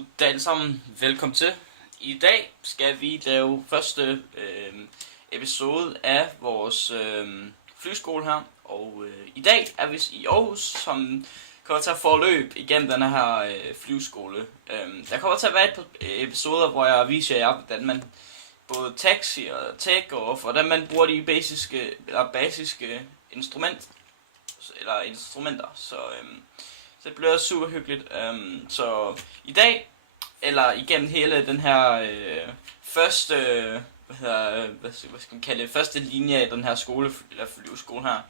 Goddag alle sammen, velkommen til. I dag skal vi lave første episode af vores flyskole her. Og i dag er vi i Aarhus, som kommer til at forløb igennem den her flyskole. Der kommer til at være et par episoder, hvor jeg viser jer, hvordan man både taxi og tech, og hvordan man bruger de basiske instrumenter. Så det bliver super hyggeligt. Så i dag, eller igennem hele den her første, hvad skal man kalde det, første linje af den her flyveskole her,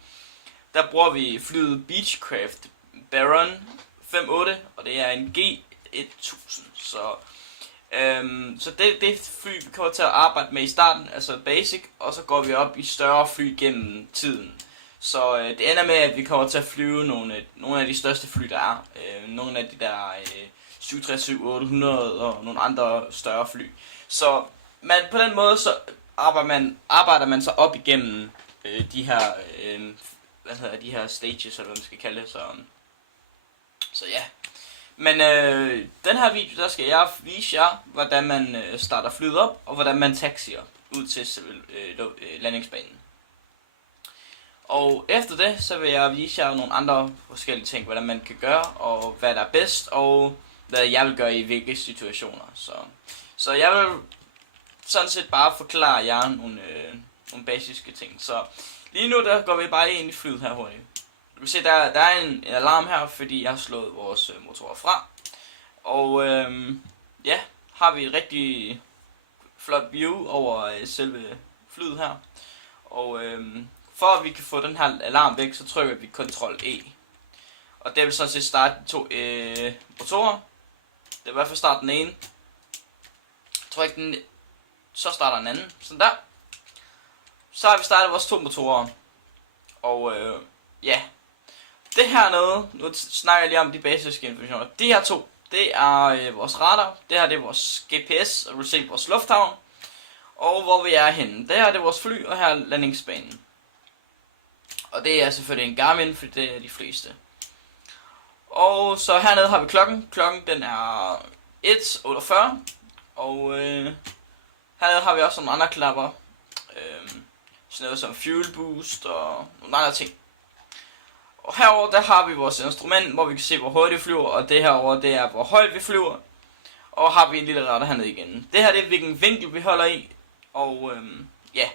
der bruger vi flyet Beechcraft Baron 5.8, og det er en G1000. Så det fly, vi kommer til at arbejde med i starten, altså basic, og så går vi op i større fly gennem tiden. Så det ender med, at vi kommer til at flyve nogle af de største fly, der er. Nogle af de der 737-800 og nogle andre større fly. Så på den måde så arbejder man så op igennem de her de her stages, eller hvad man skal kalde det. Så ja. Men den her video, der skal jeg vise jer, hvordan man starter flyet op, og hvordan man taxier ud til landingsbanen. Og efter det, så vil jeg vise jer nogle andre forskellige ting, hvordan man kan gøre, og hvad der er bedst, og hvad jeg vil gøre i hvilke situationer. Så jeg vil sådan set bare forklare jer nogle basiske ting. Så lige nu, der går vi bare ind i flyet her hurtigt. Du kan se, der er en alarm her, fordi jeg har slået vores motorer fra. Og ja, har vi et rigtig flot view over selve flyet her. Og for at vi kan få den her alarm væk, så trykker vi Ctrl E. Og det vil sådan set starte de to motorer. Det er i hvert fald starte den ene. Tryk den, så starter den anden. Sådan der. Så har vi startet vores to motorer. Og ja. Det her nu snakker jeg lige om de basiske informationer. De her to, det er vores radar. Det her det er vores GPS, og du ser vores lufthavn. Og hvor vi er henne. Det her det er vores fly, og her er landingsbanen. Og det er selvfølgelig en Garmin, for det er de fleste. Og så hernede har vi klokken. Klokken den er 1:48. Og hernede har vi også nogle andre knapper. Sådan noget som fuel boost og nogle andre ting. Og herover der har vi vores instrument, hvor vi kan se hvor hurtigt vi flyver. Og det herover det er hvor højt vi flyver. Og har vi en lille radar hernede igen. Det her det er hvilken vinkel vi holder i. Og ja.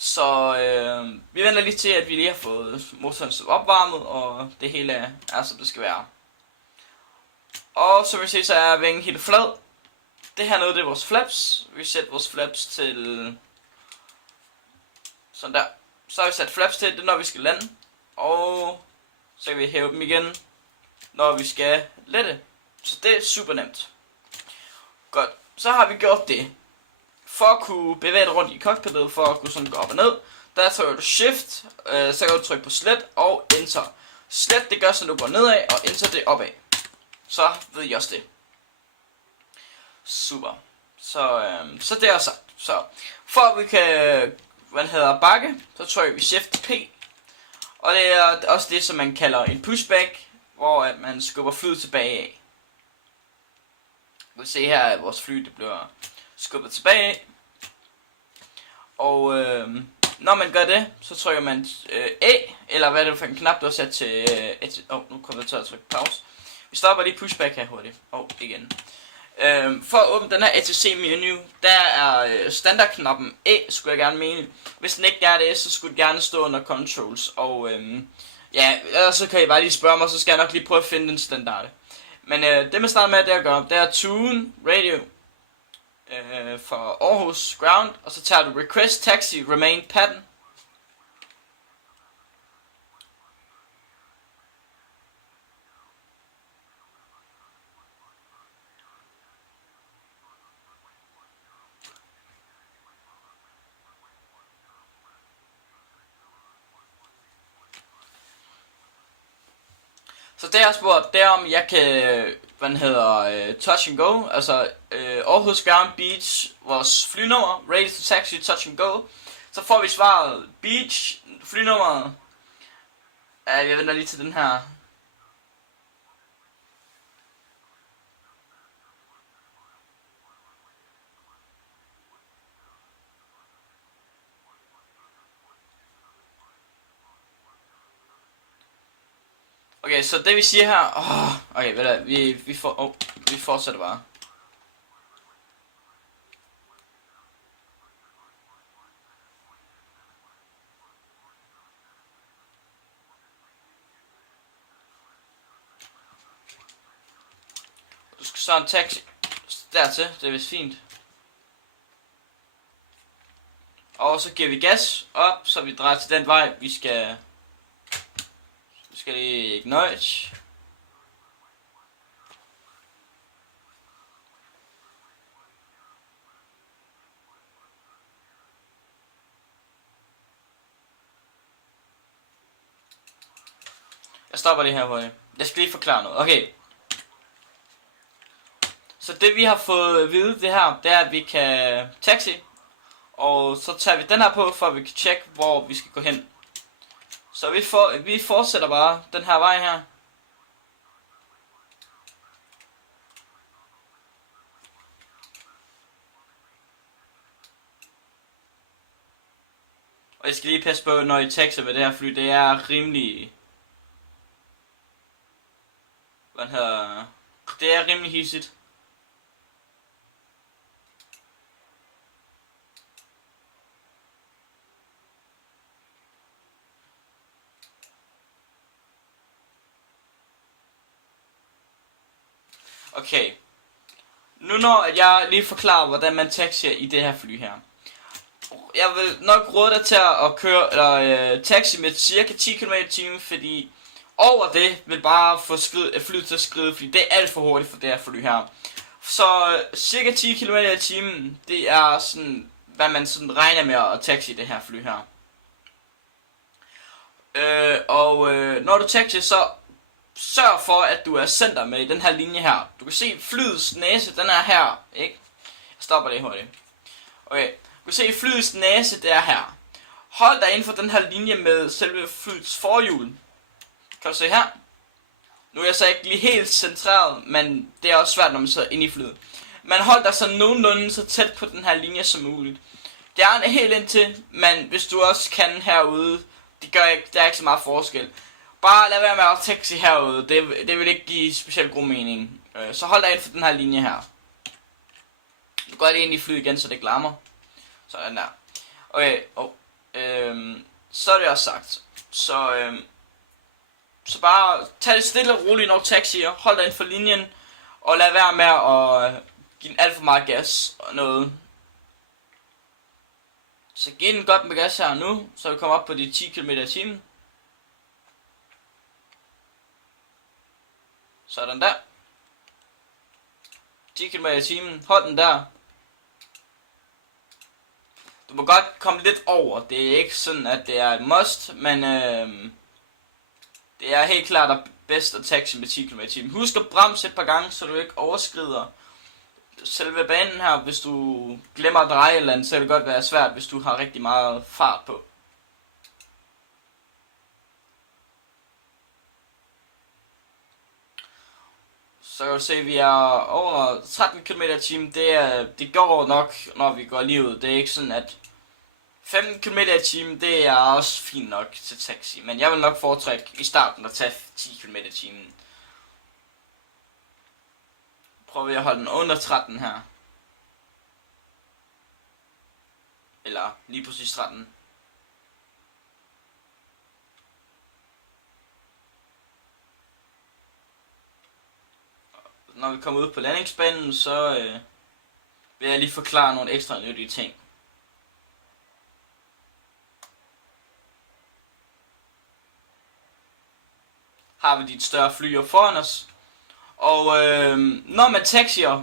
Så vi venter lige til, at vi lige har fået motoren opvarmet, og det hele er som det skal være. Og som vi ser, så er vingen helt flad. Det her nede, det er vores flaps. Vi sætter vores flaps til sådan der. Så har vi sat flaps til, det når vi skal lande. Og så kan vi hæve dem igen, når vi skal lette. Så det er super nemt. Godt, så har vi gjort det. For at kunne bevæge dig rundt i cockpittet, for at kunne sådan gå op og ned, der trykker du shift, så kan du trykke på slet og enter. Slet det gør, så du går nedad, og enter det opad. Så ved I også det. Super. Så det er sagt. Så for at vi kan bakke, så trykker vi shift P. Og det er også det, som man kalder en pushback, hvor at man skubber flyet tilbage af. Du kan se her, at vores fly det bliver skubbet tilbage af. Og når man gør det, så trykker man A, eller hvad er det for en knap, du har sat til nu kommer jeg til at trykke pause. Vi stopper lige pushback her hurtigt. Igen. For at åbne den her ATC menu, der er standardknappen A, skulle jeg gerne mene. Hvis den ikke er det, så skulle den gerne stå under controls. Og ja, så kan I bare lige spørge mig, så skal jeg nok lige prøve at finde den standard. Men det man starter med, det at gøre, det er tune radio for Aarhus ground, og så tager du request taxi remain pattern. Så det jeg har spurgt, det er om jeg kan, touch and go, altså Aarhus Ground Beach, vores flynummer, ready to taxi, touch and go. Så får vi svaret, Beach, flynummeret, jeg venter lige til den her, Okay, så det vi siger her... okay, ved du, vi fortsætter bare. Du skal så en taxi dertil, det er vist fint. Og så giver vi gas op, så vi drejer til den vej, vi skal lige acknowledge. Jeg stopper lige her hurtigt. Jeg skal lige forklare noget. Okay. Så det vi har fået at vide det her, det er at vi kan taxi. Og så tager vi den her på, for at vi kan tjekke hvor vi skal gå hen. Så vi fortsætter bare den her vej her. Og jeg skal lige passe på, når I taxer med det her fly, det er rimelig... Det er rimelig hissigt. Okay. Nu når jeg lige forklarer, hvordan man taxier i det her fly her. Jeg vil nok råde dig til at køre taxi med cirka 10 km/t, fordi over det vil bare få flyet til at skride, fordi det er alt for hurtigt for det her fly her. Så cirka 10 km/t, det er sådan, hvad man sådan regner med at taxi det her fly her. Når du taxier, så sørg for, at du er center med i den her linje her. Du kan se flyets næse, den er her, ikke? Jeg stopper det hurtigt. Okay, du kan se flyets næse, det er her. Hold dig inden for den her linje med selve flyets forhjul. Kan du se her? Nu er jeg så ikke lige helt centreret, men det er også svært, når man sidder inde i flyet. Men hold dig så nogenlunde så tæt på den her linje som muligt. Det er helt indtil, men hvis du også kan herude, der er ikke så meget forskel. Bare lad være med at taxi herude, det vil ikke give specielt god mening. Så hold dig inden for den her linje her. Du går lige ind i flyet igen, så det glammer. Sådan der. Okay, så er det også sagt. Så bare tag det stille og roligt, når taxier. Hold dig inden for linjen, og lad være med at give den alt for meget gas og noget. Så giv den godt med gas her nu, så vi kommer op på de 10 km/t. Sådan der. 10 km/t. Hold den der. Du må godt komme lidt over. Det er ikke sådan, at det er et must, men det er helt klart bedst at taxi med 10 km/t. Husk at bremse et par gange, så du ikke overskrider selve banen her. Hvis du glemmer at dreje eller andet, så kan det godt være svært, hvis du har rigtig meget fart på. Så kan du se, at vi er over 13 km/t. Det går nok, når vi går lige ud. Det er ikke sådan, at 15 km/t, det er også fint nok til taxi. Men jeg vil nok foretrække i starten at tage 10 km/t. Prøver vi at holde den under 13 her. Eller lige præcis 13. Når vi kommer ud på landingsbanen, så vil jeg lige forklare nogle ekstra nyttige ting. Har vi dit større fly foran os. Og når man taxier,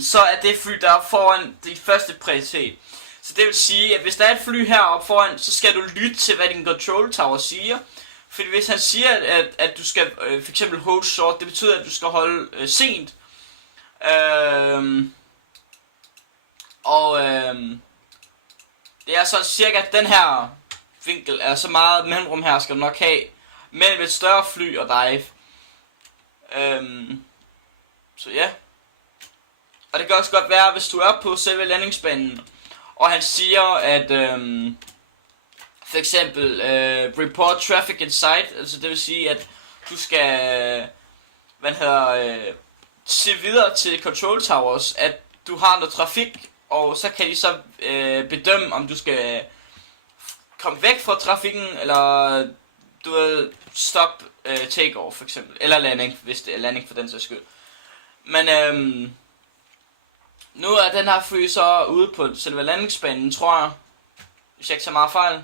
så er det fly, der er foran de første prioritet. Så det vil sige, at hvis der er et fly heroppe foran, så skal du lytte til, hvad din control tower siger. Fordi hvis han siger, at du skal for eksempel hold short, det betyder, at du skal holde sent. Det er så cirka den her vinkel, er så meget mellemrum her, skal du nok have mellem et større fly og dig. Så ja. Og det kan også godt være, hvis du er på selve landingsbanen, og han siger, at for eksempel report traffic in sight, altså det vil sige, at du skal, se videre til control towers, at du har noget trafik, og så kan de så bedømme, om du skal komme væk fra trafikken, eller du vil stop takeoff for eksempel, eller landing, hvis det er landing for den sags skyld. Men nu er den her fly så ude på selve landingsbanen, tror jeg, hvis jeg ikke tager meget fejl.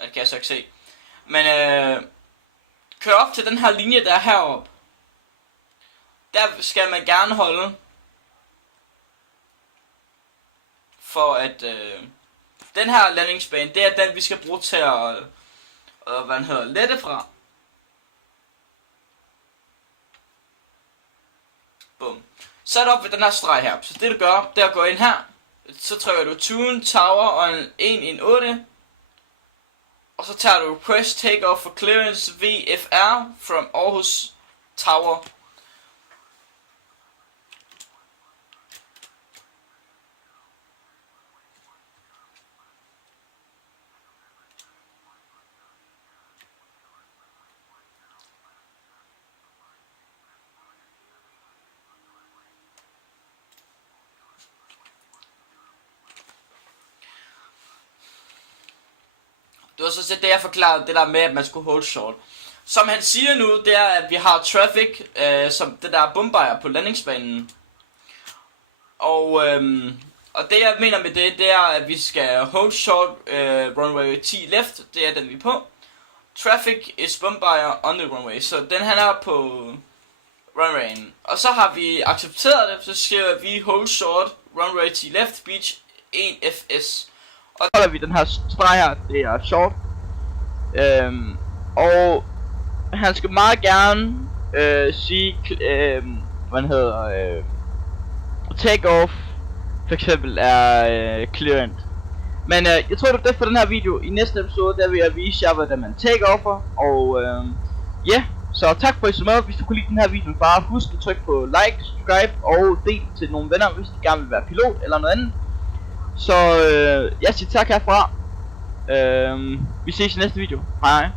Det kan jeg så ikke se. Men kør op til den her linje, der er heroppe. Der skal man gerne holde, for at den her landingsbane, det er den vi skal bruge til at lette fra. Bum. Så er det op ved den her streg her. Så det du gør, det er at gå ind her. Så trykker du Tune, Tower og en 8. Og så tager du Request Takeoff for Clearance VFR from Aarhus Tower. Det var så set det, jeg forklarede, det der med, at man skulle hold short. Som han siger nu, det er, at vi har traffic, som det der bombejer på landingsbanen. Og det jeg mener med det er, at vi skal hold short runway 10 left, det er den vi er på. Traffic is bombejer on the runway, så den her er på runwayen. Og så har vi accepteret det, så skriver vi hold short runway 10 left, beach 1 FS. Og så holder vi den her streg her, det er short. Og han skal meget gerne sige, take off for eksempel er clearant. Men jeg tror det er det for den her video. I næste episode, der vil jeg vise jer, hvordan man take offer. Og ja, så tak for at I så med. Hvis du kunne lide den her video, bare husk at trykke på like, subscribe og del til nogle venner, hvis de gerne vil være pilot eller noget andet. Så jeg siger tak herfra. Vi ses i næste video. Hej.